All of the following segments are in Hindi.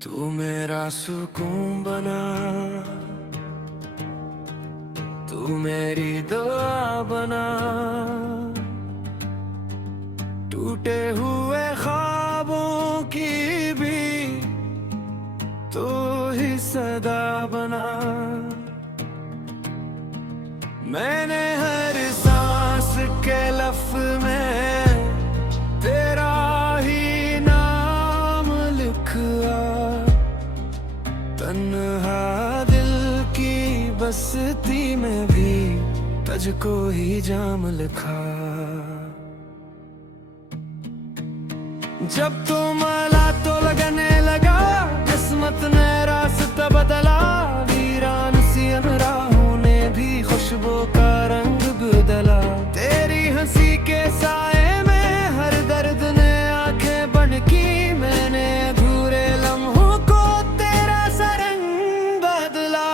तू मेरा सुकून बना, तू मेरी दुआ बना, टूटे हुए ख्वाबों की भी तू ही सदा बना। मैंने हर सांस के लफ्ज़ में तेरा ही नाम लिखा, तन्हा दिल की बस्ती में भी तुझको ही जाम लिखा। जब तू मला तो लगने लगा, किस्मत ने रास्ता बदला, वीरान सी राहों ने भी खुशबू का रंग बदला। तेरी हंसी के साए में हर दर्द ने आंखें बंद की, मैंने अधूरे लम्हों को तेरा सा रंग बदला।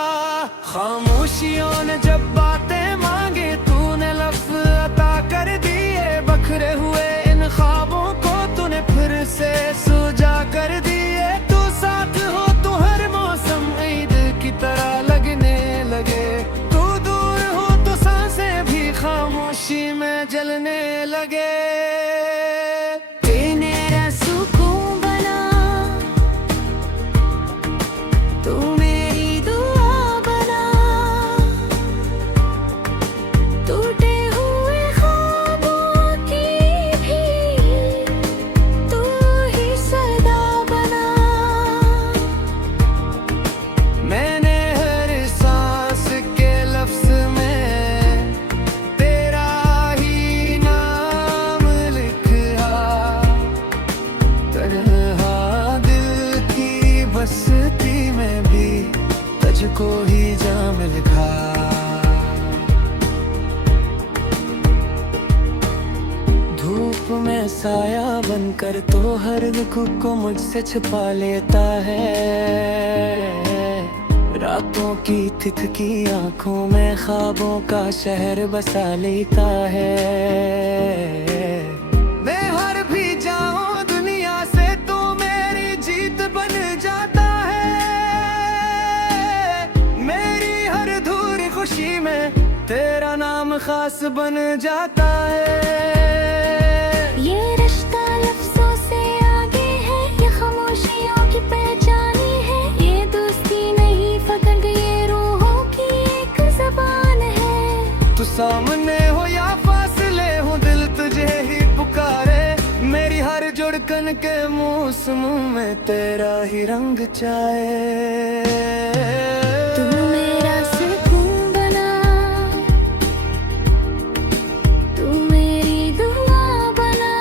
खामोशियों ने जब बातें मांगे, तूने लफ्ज़ अता कर दिए, बखरे हुए इन ख्वाबों को तूने फिर से सुजा कर दिए। तू साथ हो तो हर मौसम ईद की तरह लगने लगे, तू दूर हो तो सांसें भी खामोशी में जलने लगे। मेरा सुकून बना, तू मेरी दुआ बना, टूटे हुए ख्वाबों की भी तू ही सदा बना। मैंने हर सांस के लफ्ज़ में तेरा ही नाम लिखा, तन्हा दिल की बस्ती में भी तुझको ही जाम लिखा। धूप में साया बनकर तो हर दुख को मुझसे छिपा लेता है, रातों की थिककी आंखों में ख्वाबों का शहर बसा लेता है। मैं हार भी जाऊं दुनिया से तो मेरी जीत बन जाता है, मेरी हर अधूरी खुशी में तेरा नाम खास बन जाता है। ये रिश्ता लफ्जों से आगे है, ये खामोशियों की पहचानी है, ये दोस्ती नहीं फकड़ ये रूहों की एक ज़बान है। तू सामने हो या फासले हो, दिल तुझे ही पुकारे, मेरी हर जुड़कन के मौसम में तेरा ही रंग चाहे। तू मेरा सुकून बना, तू मेरी दुआ बना,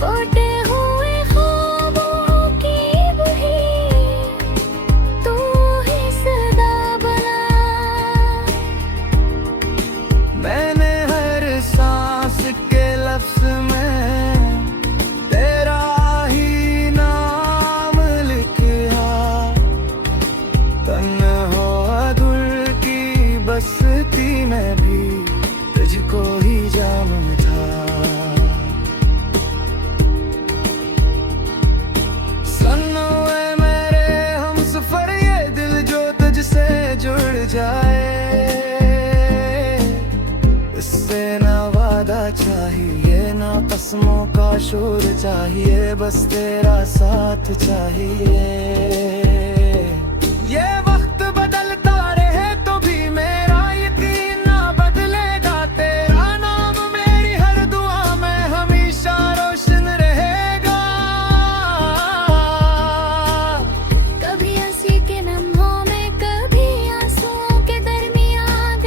टूटे हुए ख्वाबों की भी तू ही सदा बना। मैंने हर सांस के लफ्ज़ में तेरा ही नाम लिखा, तन्हा दिल की बस्ती में भी तुझको ही जाम था। सुनो ऐ मेरे हमसफर, ये दिल जो तुझसे जुड़ जाए, इससे ना वादा चाहिए ना कसमों का शोर चाहिए, बस तेरा साथ चाहिए। ये वक्त बदलता रहे तो भी मेरा यकीन ना बदलेगा, तेरा नाम मेरी हर दुआ में हमेशा रोशन रहेगा। कभी हंसी के लम्हों में, कभी आंसुओं के दरमियान,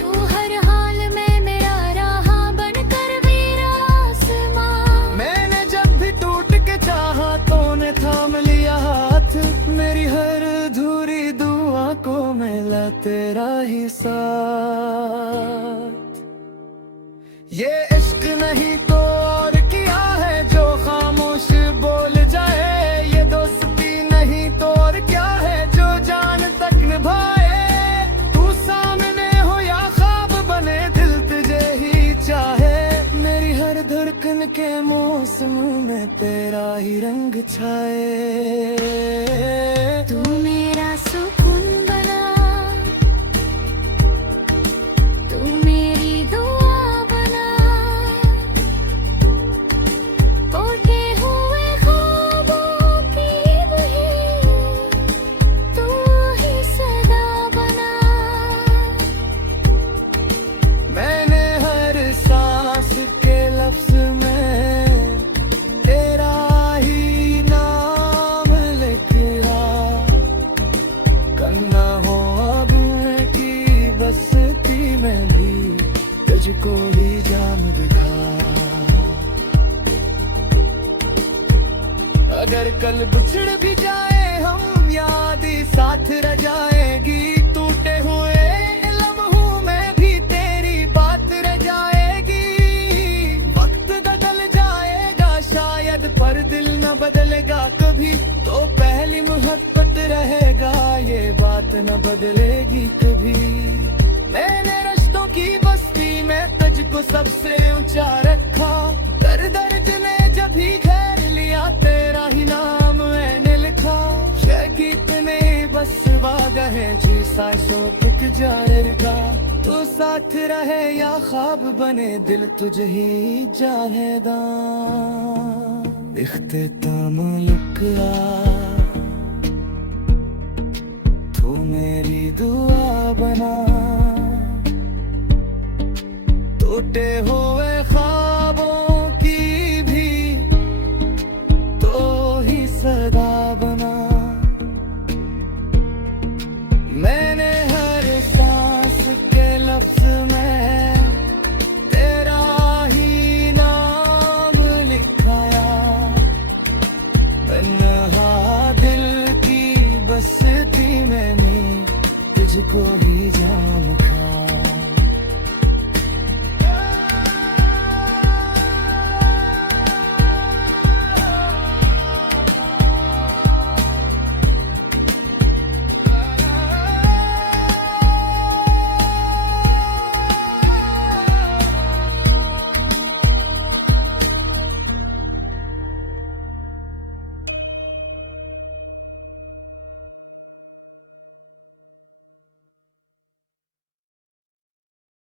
तू हर हाल में मेरा राह बनकर मेरा आसमां। मैंने जब भी टूट के चाहा तो ने थाम लिया हाथ, मेरी हर अधूरी दुआ को मिला तेरा ही साथ। ये इश्क नहीं तो और क्या है जो खामोश बोल जाए, ये दोस्ती नहीं तो और क्या है जो जान तक निभाए। तू सामने हो या ख्वाब बने, दिल तुझे ही चाहे, मेरी हर धड़कन के मुंह मौसम में तेरा ही रंग छाए। तू मेरा सुकून बना, तू मेरी दुआ बना, टूटे हुए ख्वाबों की वही तू ही सदा बना। मैंने हर सांस के लफ्ज में तेरा ही नाम लिखा, करना हो अब की बस्ती में भी तुझको ही जाम दिखा। अगर कल बिछड़ भी जाए हम, याद ही साथ रह जाएगी। टूटे हुए लम्हों में भी तेरी बात रह जाएगी। वक्त बदल जाएगा शायद, पर दिल न बदलेगा कभी। तो पहली मोहब्बत रहेगा, ये बात न बदलेगी कभी। मैंने रिश्तों की बस्ती में तुझको सबसे ऊंचा रखा। दर दर्द ने जब भी घेर लिया, तेरा ही नाम मैंने लिखा। ये गीत में बस वादा है जी सांसों कुछ जाहिर का। तू साथ रहे या ख्वाब बने, दिल तुझे ही जानेदा। इख्तिताम लुका, तू मेरी दुआ बना, टूटे हुए ख्वाबों की भी तो ही सदा बना। मैंने हर सांस के लफ्ज में तेरा ही नाम लिखाया। तन्हा दिल की बस्ती में तुझको